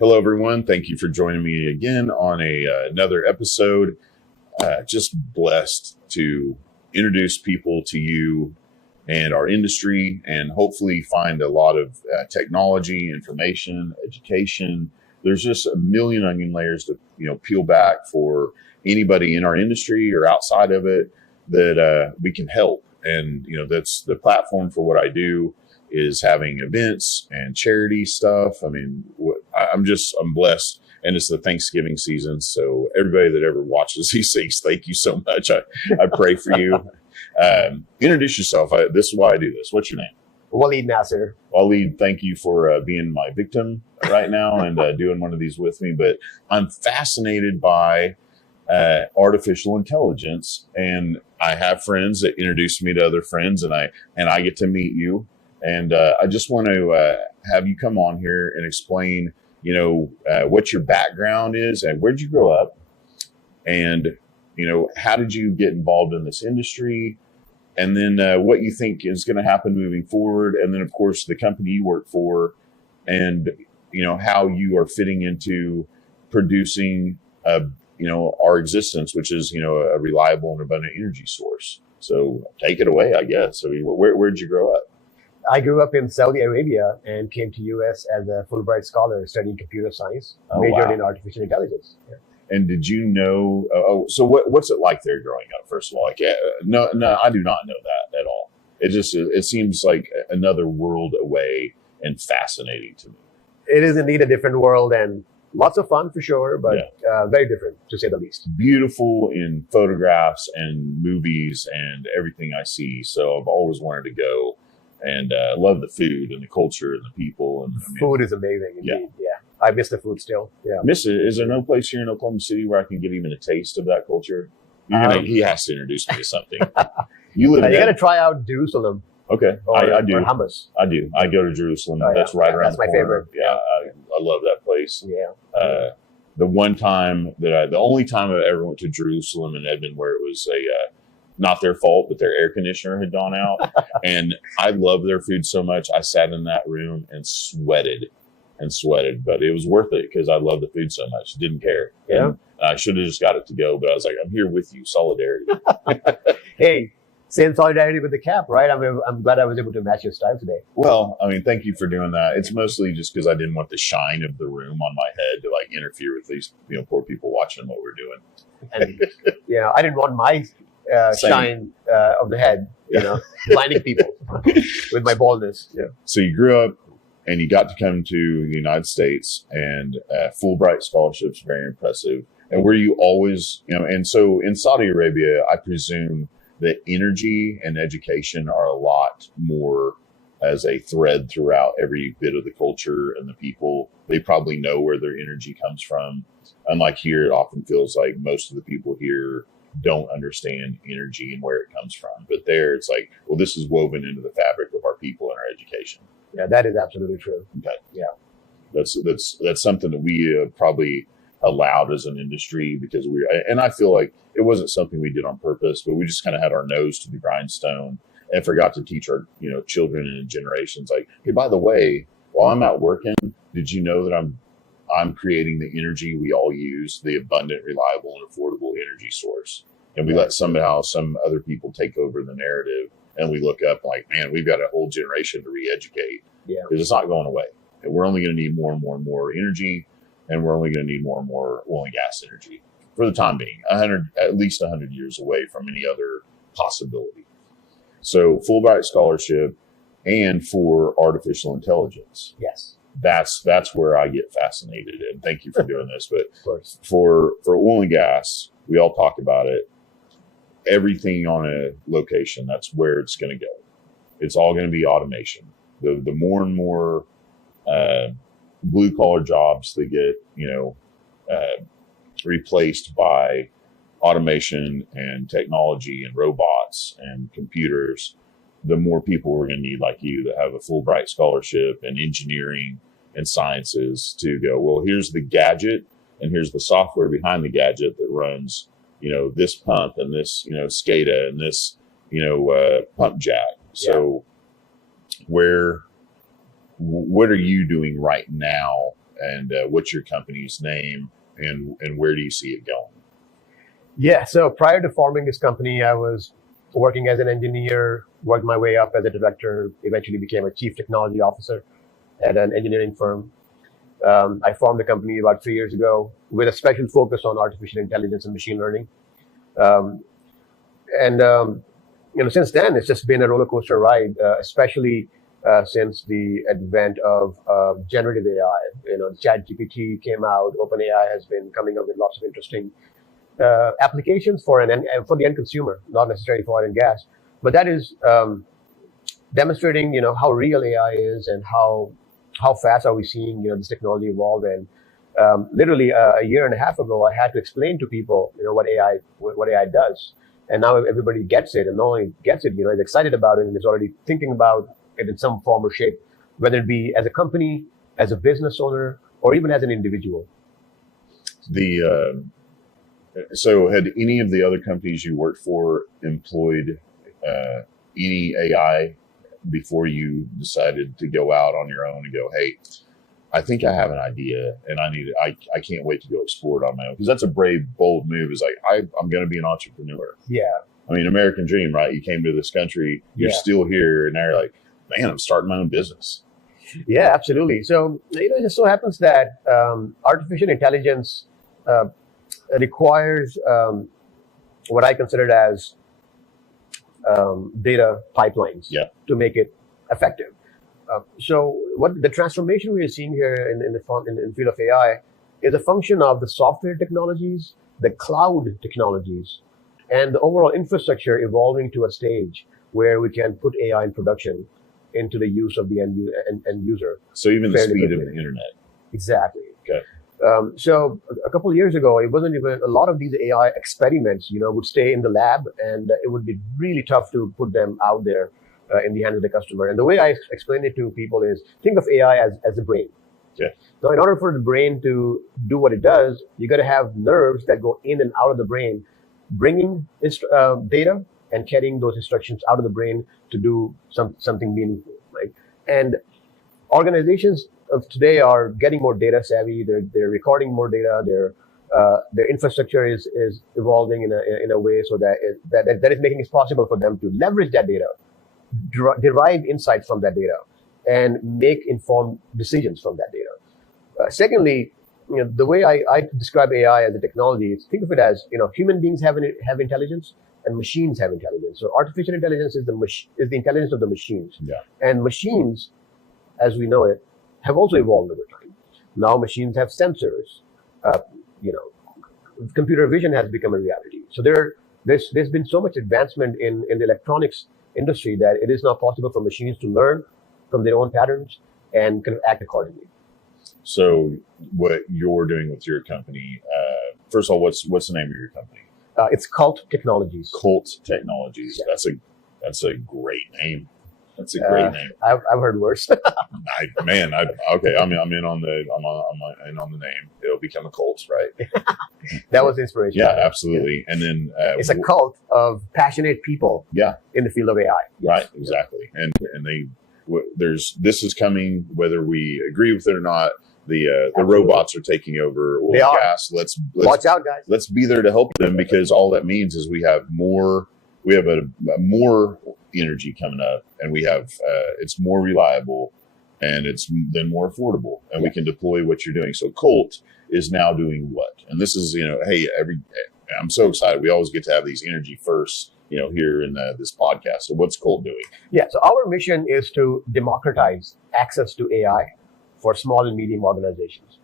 Hello, everyone. Thank you for joining me again on another episode. Just blessed to introduce people to you and our industry, and hopefully find a lot of technology, information, education. There's just a million onion layers to peel back for anybody in our industry or outside of it that we can help. And that's the platform for what I do, is having events and charity stuff. I mean, I'm blessed, and it's the Thanksgiving season. So everybody that ever watches these things, thank you so much. I pray for you. Introduce yourself. This is why I do this. What's your name? Waleed, Nasir. Waleed, thank you for being my victim right now and doing one of these with me. But I'm fascinated by artificial intelligence, and I have friends that introduce me to other friends, and I get to meet you. And I just want to have you come on here and explain, what your background is and where'd you grow up, and how did you get involved in this industry, and then what you think is going to happen moving forward, and then of course the company you work for, and how you are fitting into producing our existence, which is a reliable and abundant energy source. So take it away, I guess. I mean, where'd you grow up? I grew up in Saudi Arabia and came to U.S. as a Fulbright scholar studying computer science, majored in artificial intelligence. Yeah. And did you know? So what's it like there growing up? First of all, no, I do not know that at all. It seems like another world away and fascinating to me. It is indeed a different world, and lots of fun for sure, but very different to say the least. Beautiful in photographs and movies and everything I see. So I've always wanted to go. And love the food and the culture and the people. And food is amazing. Indeed. Yeah. I miss the food still. Yeah. Miss it. Is there no place here in Oklahoma City where I can get even a taste of that culture? He has to introduce me to something. You got to try out Jerusalem. Okay. I do. Or hummus. I do. I go to Jerusalem. That's right around the corner. That's my favorite. Yeah. I love that place. Yeah. The only time I ever went to Jerusalem in Edmond, where it was not their fault, but their air conditioner had gone out. And I love their food so much. I sat in that room and sweated, but it was worth it because I love the food so much. Didn't care. Yeah. And I should have just got it to go, but I was like, I'm here with you. Solidarity. Hey, same solidarity with the cap, right? I'm glad I was able to match your style today. Well, thank you for doing that. It's mostly just because I didn't want the shine of the room on my head to interfere with these, poor people watching what we're doing. And, I didn't want my shine of the head, blinding people with my baldness. Yeah. So you grew up and you got to come to the United States, and Fulbright scholarships, very impressive. And were you always, and so in Saudi Arabia, I presume that energy and education are a lot more as a thread throughout every bit of the culture and the people. They probably know where their energy comes from. Unlike here, it often feels like most of the people here don't understand energy and where it comes from. But there, it's like, well, this is woven into the fabric of our people and our education. Yeah, that is absolutely true. Okay. Yeah. That's something that we probably allowed as an industry, because and I feel like it wasn't something we did on purpose, but we just kind of had our nose to the grindstone and forgot to teach our, children and generations, like, hey, by the way, while I'm out working, did you know that I'm creating the energy we all use, the abundant, reliable, and affordable energy source. And we let some other people take over the narrative, and we look up like, man, we've got a whole generation to re-educate. Yeah. Because it's not going away. And we're only going to need more and more and more energy, and we're only going to need more and more oil and gas energy for the time being, at least 100 years away from any other possibility. So Fulbright scholarship and for artificial intelligence. Yes. That's where I get fascinated, and thank you for doing this. But of course, for oil and gas, we all talk about it. Everything on a location, that's where it's going to go. It's all going to be automation. The more and more blue collar jobs that get replaced by automation and technology and robots and computers, the more people we're going to need like you that have a Fulbright scholarship in engineering and sciences to go, well, here's the gadget and here's the software behind the gadget that runs, this pump and this, SCADA and this, pump jack. So what are you doing right now and what's your company's name, and where do you see it going? Yeah, so prior to forming this company, I was working as an engineer, worked my way up as a director, eventually became a chief technology officer at an engineering firm. I formed the company about 3 years ago with a special focus on artificial intelligence and machine learning. Since then, it's just been a roller coaster ride, especially since the advent of generative AI. ChatGPT came out, OpenAI has been coming up with lots of interesting applications for the end consumer, not necessarily for oil and gas. But that is demonstrating, how real AI is and how fast are we seeing, this technology evolve. And literally a year and a half ago, I had to explain to people, what AI does. And now everybody gets it, and not only gets it, is excited about it and is already thinking about it in some form or shape, whether it be as a company, as a business owner, or even as an individual. So had any of the other companies you worked for employed any AI before you decided to go out on your own and go, hey, I think I have an idea and I can't wait to go explore it on my own? Because that's a brave, bold move. Is like, I'm going to be an entrepreneur. Yeah. I mean, American dream, right? You came to this country, you're still here, and now you're like, man, I'm starting my own business. Yeah, absolutely. So, it just so happens that artificial intelligence requires what I consider as data pipelines to make it effective. So what the transformation we are seeing here in the field of AI is a function of the software technologies, the cloud technologies, and the overall infrastructure evolving to a stage where we can put AI in production into the use of the end user. So even the speed of the internet. Exactly. Okay. So a couple of years ago, it wasn't even, a lot of these AI experiments, would stay in the lab, and it would be really tough to put them out there in the hands of the customer. And the way I explain it to people is, think of AI as a brain. Okay. So in order for the brain to do what it does, you got to have nerves that go in and out of the brain, bringing data and carrying those instructions out of the brain to do something meaningful, right? And organizations of today are getting more data savvy. They're recording more data. Their infrastructure is evolving in a way so that is making it possible for them to leverage that data, derive insights from that data, and make informed decisions from that data. Secondly, the way I describe AI as a technology is, think of it as, human beings have intelligence and machines have intelligence. So artificial intelligence is the intelligence of the machines. Yeah. And machines, as we know it, have also evolved over time. Now machines have sensors. Computer vision has become a reality. So there's been so much advancement in the electronics industry that it is now possible for machines to learn from their own patterns and kind of act accordingly. So what you're doing with your company, first of all, what's the name of your company? It's QULT Technologies. QULT Technologies. Yeah. That's a great name. That's a great name. I've heard worse. I'm in on the name. It'll become a cult, right? That was the inspiration. Yeah, absolutely. And then it's a cult of passionate people. Yeah. In the field of AI. Yes. Right. Exactly. And this is coming whether we agree with it or not. The robots are taking over oil and gas. Let's watch out, guys. Let's be there to help them, because all that means is we have more energy coming up, and we have it's more reliable, and it's then more affordable, and we can deploy what you're doing. So QULT is now doing what? And this is, hey, I'm so excited. We always get to have these energy first, here in this podcast. So what's QULT doing? Yeah. So our mission is to democratize access to AI for small and medium organizations.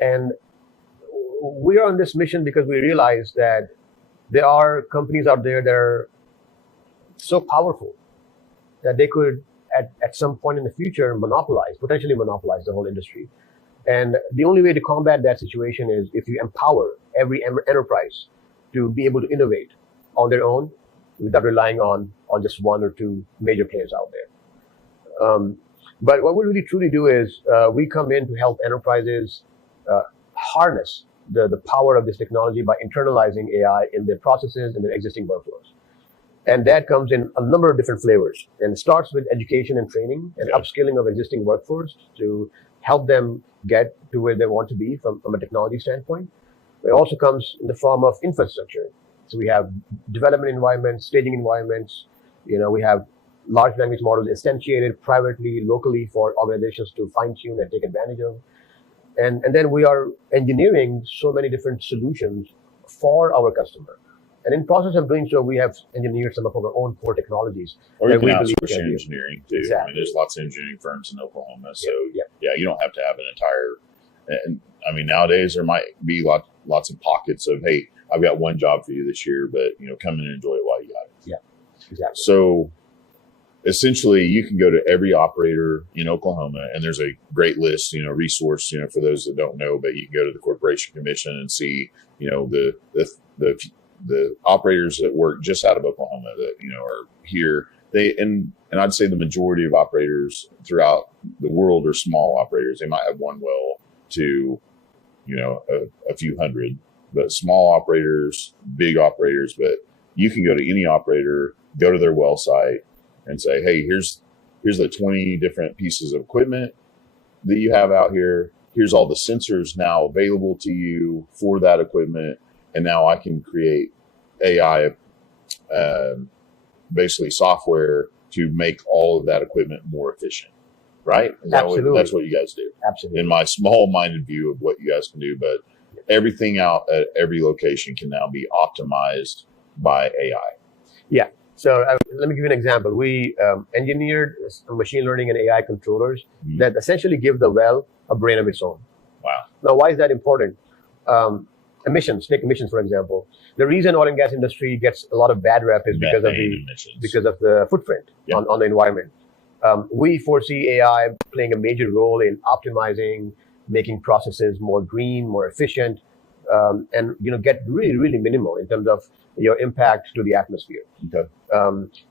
And we are on this mission because we realize that there are companies out there that are so powerful that they could, at some point in the future, potentially monopolize the whole industry. And the only way to combat that situation is if you empower every enterprise to be able to innovate on their own without relying on just one or two major players out there. But what we really truly do is we come in to help enterprises harness the power of this technology by internalizing AI in their processes and their existing workflows. And that comes in a number of different flavors. And it starts with education and training and upskilling of existing workforce to help them get to where they want to be from a technology standpoint. It also comes in the form of infrastructure. So we have development environments, staging environments. We have large language models instantiated privately, locally for organizations to fine tune and take advantage of. And then we are engineering so many different solutions for our customer. And in process of doing so, we have engineered some of our own core technologies. Or you can outsource your engineering too. Exactly. I mean, there's lots of engineering firms in Oklahoma. So yeah, you don't have to have an entire, and I mean, nowadays there might be lots of pockets of, hey, I've got one job for you this year, but come in and enjoy it while you got it. Yeah, exactly. So essentially you can go to every operator in Oklahoma, and there's a great list, resource, for those that don't know, but you can go to the Corporation Commission and see, the operators that work just out of Oklahoma that, are here. And I'd say the majority of operators throughout the world are small operators. They might have one well to, a few hundred, but small operators, big operators. But you can go to any operator, go to their well site and say, hey, here's the 20 different pieces of equipment that you have out here. Here's all the sensors now available to you for that equipment. And now I can create AI, basically software to make all of that equipment more efficient, right? Absolutely. That's what you guys do. Absolutely. In my small-minded view of what you guys can do, but everything out at every location can now be optimized by AI. Yeah. So let me give you an example. We engineered some machine learning and AI controllers that essentially give the well a brain of its own. Wow. Now, why is that important? Emissions, take emissions, for example. The reason oil and gas industry gets a lot of bad rep is because of the footprint on the environment. We foresee AI playing a major role in optimizing, making processes more green, more efficient, and get really, really minimal in terms of your impact to the atmosphere. Okay.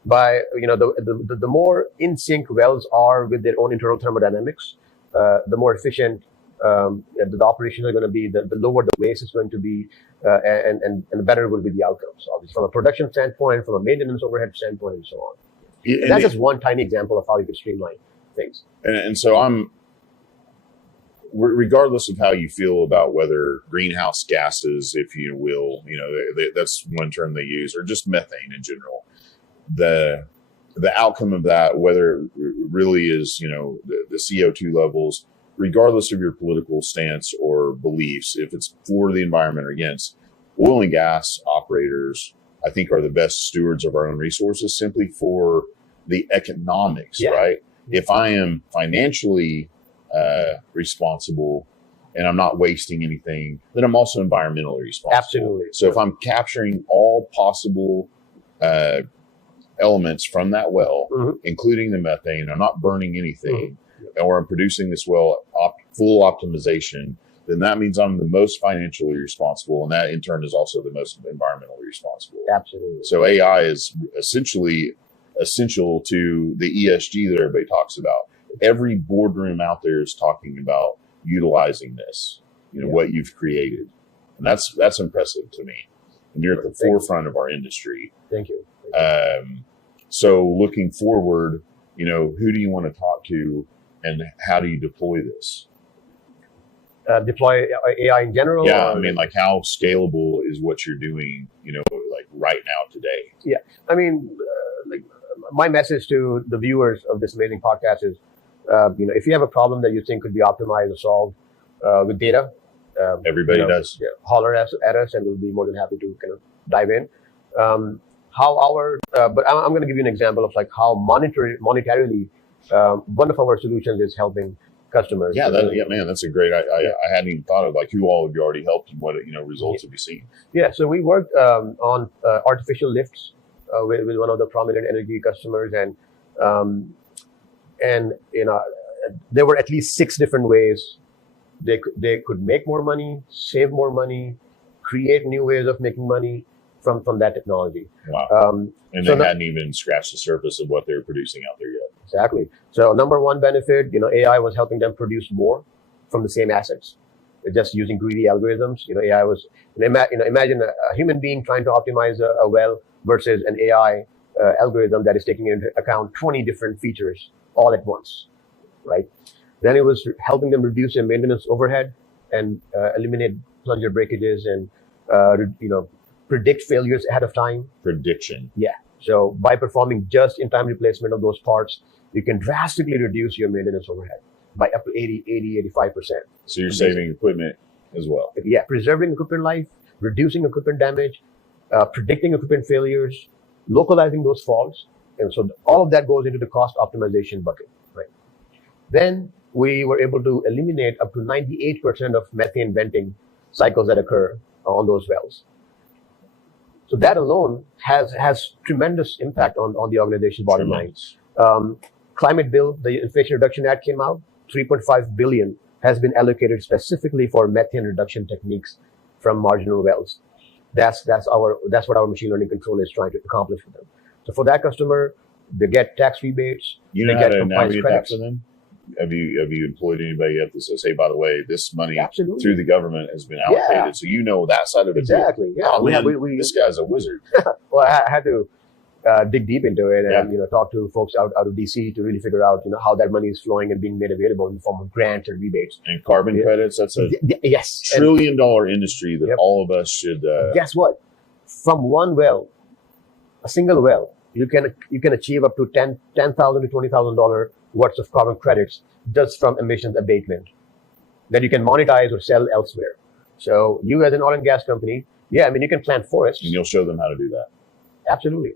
By the more in sync wells are with their own internal thermodynamics, the more efficient the operations are going to be, the lower the waste is going to be, and the better will be the outcomes, obviously, from a production standpoint, from a maintenance overhead standpoint, and so on. And that's just one tiny example of how you could streamline things. And so regardless of how you feel about whether greenhouse gases, if you will, that's one term they use, or just methane in general, the outcome of that, whether it really is, the CO2 levels, regardless of your political stance or beliefs, if it's for the environment or against, oil and gas operators, I think, are the best stewards of our own resources simply for the economics, right? If I am financially responsible and I'm not wasting anything, then I'm also environmentally responsible. Absolutely. So if I'm capturing all possible elements from that well, including the methane, I'm not burning anything, or I'm producing this well full optimization, then that means I'm the most financially responsible, and that in turn is also the most environmentally responsible. Absolutely. So AI is essentially essential to the ESG that everybody talks about. Every boardroom out there is talking about utilizing this, what you've created, and that's impressive to me. And you're at the forefront of our industry. Thank you. So looking forward, who do you want to talk to? And how do you deploy this? Deploy AI in general? Yeah, I mean, like how scalable is what you're doing, like right now today? Yeah, I mean, my message to the viewers of this amazing podcast is, if you have a problem that you think could be optimized or solved with data, everybody does. Holler at us, and we'll be more than happy to kind of dive in. But I'm going to give you an example of like how monetarily one of our solutions is helping customers. Man, that's a great. I hadn't even thought of like who all have you already helped and what results have you seen? Yeah, so we worked on artificial lifts with one of the prominent energy customers, and there were at least 6 different ways they could make more money, save more money, create new ways of making money from that technology. Wow. And they hadn't even scratched the surface of what they were producing out there yet. Exactly. So number one benefit, AI was helping them produce more from the same assets. Just using greedy algorithms. AI was, imagine a human being trying to optimize a well versus an AI algorithm that is taking into account 20 different features all at once, right? Then it was helping them reduce their maintenance overhead and eliminate plunger breakages and predict failures ahead of time. Prediction. Yeah. So by performing just-in-time replacement of those parts, you can drastically reduce your maintenance overhead by up to 85%. So you're saving equipment as well. Yeah, preserving equipment life, reducing equipment damage, predicting equipment failures, localizing those faults. And so all of that goes into the cost optimization bucket, right? Then we were able to eliminate up to 98% of methane venting cycles that occur on those wells. So that alone has tremendous impact on the organization's bottom line. Climate bill, the Inflation Reduction Act came out, $3.5 billion has been allocated specifically for methane reduction techniques from marginal wells. That's what our machine learning control is trying to accomplish for them. So for that customer, they get tax rebates. You know how to navigate that for them? Have you employed anybody yet that says, hey, by the way, this money through the government has been allocated, so you know that side of it exactly. too. Yeah, Oh, this guy's a wizard. Well, I had to dig deep into it and talk to folks out of DC to really figure out how that money is flowing and being made available in the form of grants and rebates and carbon credits. That's a yes $1 trillion industry that all of us should. Guess what? From one well, a single well, you can achieve up to $10,000 to $20,000 worth of carbon credits just from emissions abatement that you can monetize or sell elsewhere. So you as an oil and gas company, you can plant forests. And you'll show them how to do that. Absolutely.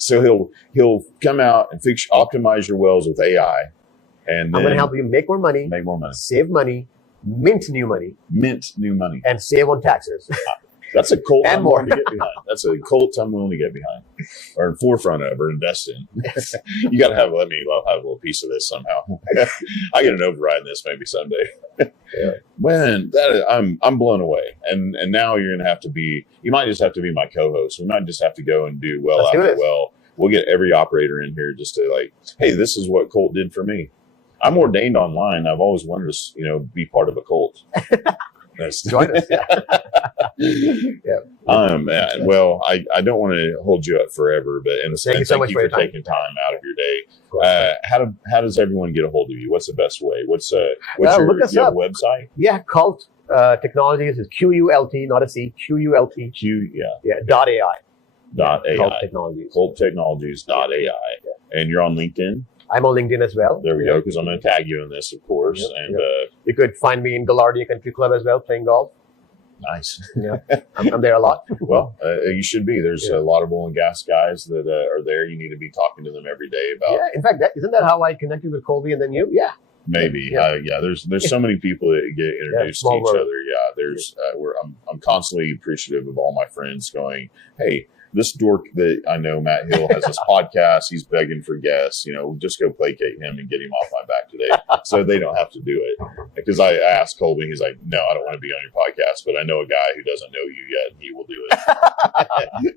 So he'll come out and optimize your wells with AI. And then I'm going to help you make more money, save money, mint new money, and save on taxes. That's a cult I'm willing to get behind. That's a cult I'm willing to get behind, or in forefront of, or invest in. You got to have a little piece of this somehow. I get an override in this maybe someday. Man, I'm blown away. And now you're gonna have to be. You might just have to be my co-host. We might just have to go and do well after well. We'll get every operator in here just to hey, this is what Colt did for me. I'm ordained online. I've always wanted to be part of a cult. Join us. Well, I don't want to hold you up forever, but thank you so much for taking time out of your day. How does everyone get a hold of you? What's the best way? What's your website? Yeah, QULT Technologies is QULT, not a C. QULT. .AI. .AI. Technologies. QULT.AI. And you're on LinkedIn? I'm on LinkedIn as well. There we go, because I'm going to tag you in this, of course. You could find me in Gallardia Country Club as well, playing golf. Nice. Yeah, I'm there a lot. Well, you should be. There's a lot of oil and gas guys that are there. You need to be talking to them every day about. Yeah, in fact, isn't that how I connected with Colby and then you? Yeah. Maybe. There's so many people that get introduced to each other. I'm constantly appreciative of all my friends going, hey, this dork that I know, Matt Hill, has this podcast. He's begging for guests. Just go placate him and get him off my back today, so they don't have to do it. Because I asked Colby, he's like, "No, I don't want to be on your podcast, but I know a guy who doesn't know you yet, and he will do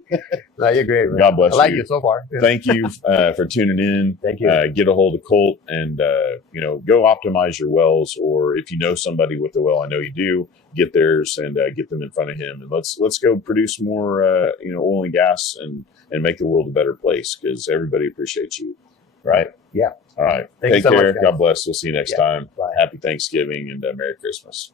it." No, you're great, man. God bless you. I like you so far. Thank you for tuning in. Thank you. Get a hold of Colt and go optimize your wells, or if you know somebody with a well, I know you do. Get theirs and get them in front of him, and let's go produce more oil and gas and make the world a better place, because everybody appreciates you, right? Yeah. All right. Take care. Much, God bless. We'll see you next time. Bye. Happy Thanksgiving and Merry Christmas.